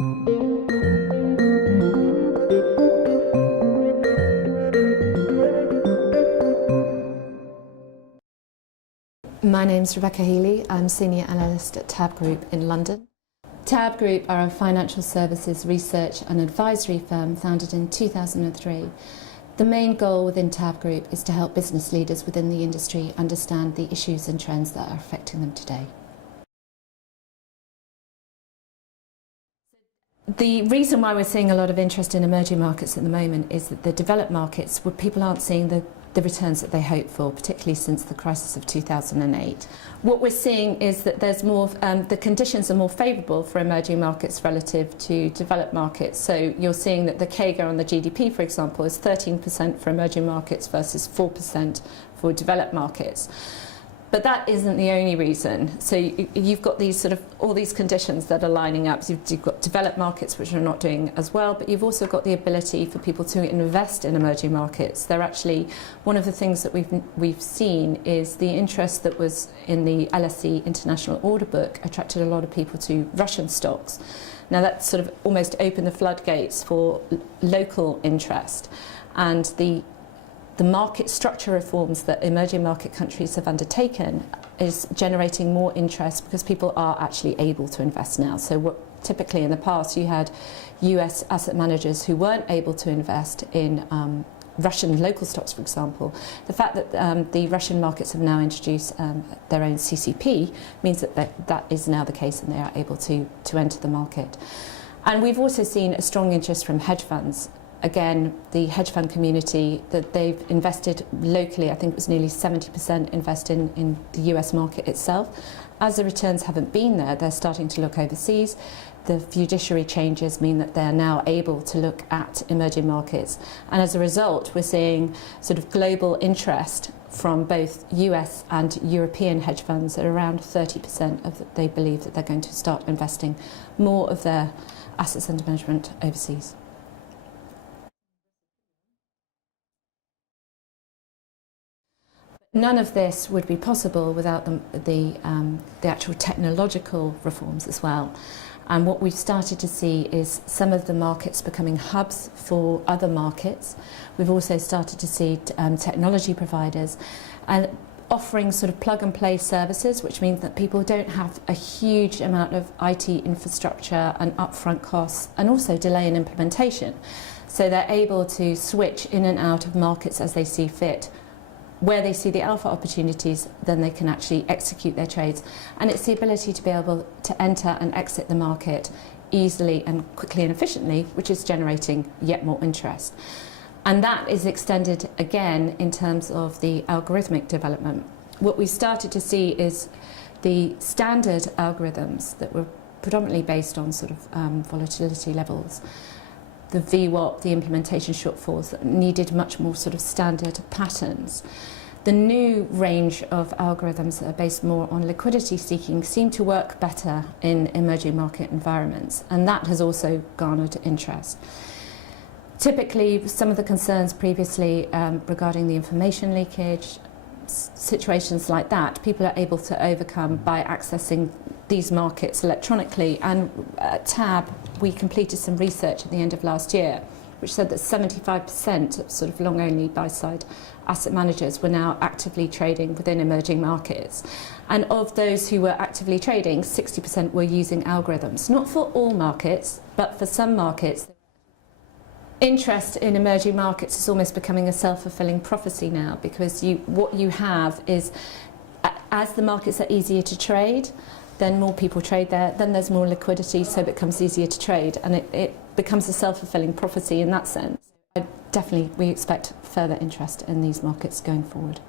My name's Rebecca Healy. I'm Senior Analyst at TAB Group in London. TAB Group are a financial services research and advisory firm founded in 2003. The main goal within TAB Group is to help business leaders within the industry understand the issues and trends that are affecting them today. The reason why we're seeing a lot of interest in emerging markets at the moment is that the developed markets, where people aren't seeing the returns that they hope for, particularly since the crisis of 2008. What we're seeing is that there's more, the conditions are more favourable for emerging markets relative to developed markets. So you're seeing that the CAGR on the GDP, for example, is 13% for emerging markets versus 4% for developed markets. But that isn't the only reason. So you've got these all these conditions that are lining up. So you've got developed markets which are not doing as well, but you've also got the ability for people to invest in emerging markets. They're actually, one of the things that we've seen is the interest that was in the LSE International Order Book attracted a lot of people to Russian stocks. Now that sort of almost opened the floodgates for local interest, and the market structure reforms that emerging market countries have undertaken is generating more interest because people are actually able to invest now. So typically in the past you had US asset managers who weren't able to invest in Russian local stocks, for example. The fact that the Russian markets have now introduced their own CCP means that that is now the case, and they are able to enter the market. And we've also seen a strong interest from hedge funds. Again, the hedge fund community, that they've invested locally, I think it was nearly 70% invested in the US market itself. As the returns haven't been there, they're starting to look overseas. The fiduciary changes mean that they're now able to look at emerging markets. And as a result, we're seeing sort of global interest from both US and European hedge funds at around 30% of they believe that they're going to start investing more of their assets under management overseas. None of this would be possible without the actual technological reforms as well. And what we've started to see is some of the markets becoming hubs for other markets. We've also started to see technology providers and offering sort of plug-and-play services, which means that people don't have a huge amount of IT infrastructure and upfront costs, and also delay in implementation. So they're able to switch in and out of markets as they see fit. Where they see the alpha opportunities, then they can actually execute their trades. And it's the ability to be able to enter and exit the market easily and quickly and efficiently, which is generating yet more interest. And that is extended again in terms of the algorithmic development. What we started to see is the standard algorithms that were predominantly based on sort of volatility levels, the VWAP, the implementation shortfalls that needed much more sort of standard patterns. The new range of algorithms that are based more on liquidity seeking seem to work better in emerging market environments, and that has also garnered interest. Typically, some of the concerns previously regarding the information leakage, situations like that, people are able to overcome by accessing these markets electronically. And at TAB, we completed some research at the end of last year, which said that 75% of sort of long-only buy-side asset managers were now actively trading within emerging markets. And of those who were actively trading, 60% were using algorithms, not for all markets, but for some markets. Interest in emerging markets is almost becoming a self-fulfilling prophecy now, because what you have is, as the markets are easier to trade, then more people trade there, then there's more liquidity, so it becomes easier to trade, and it becomes a self-fulfilling prophecy in that sense. Definitely, we expect further interest in these markets going forward.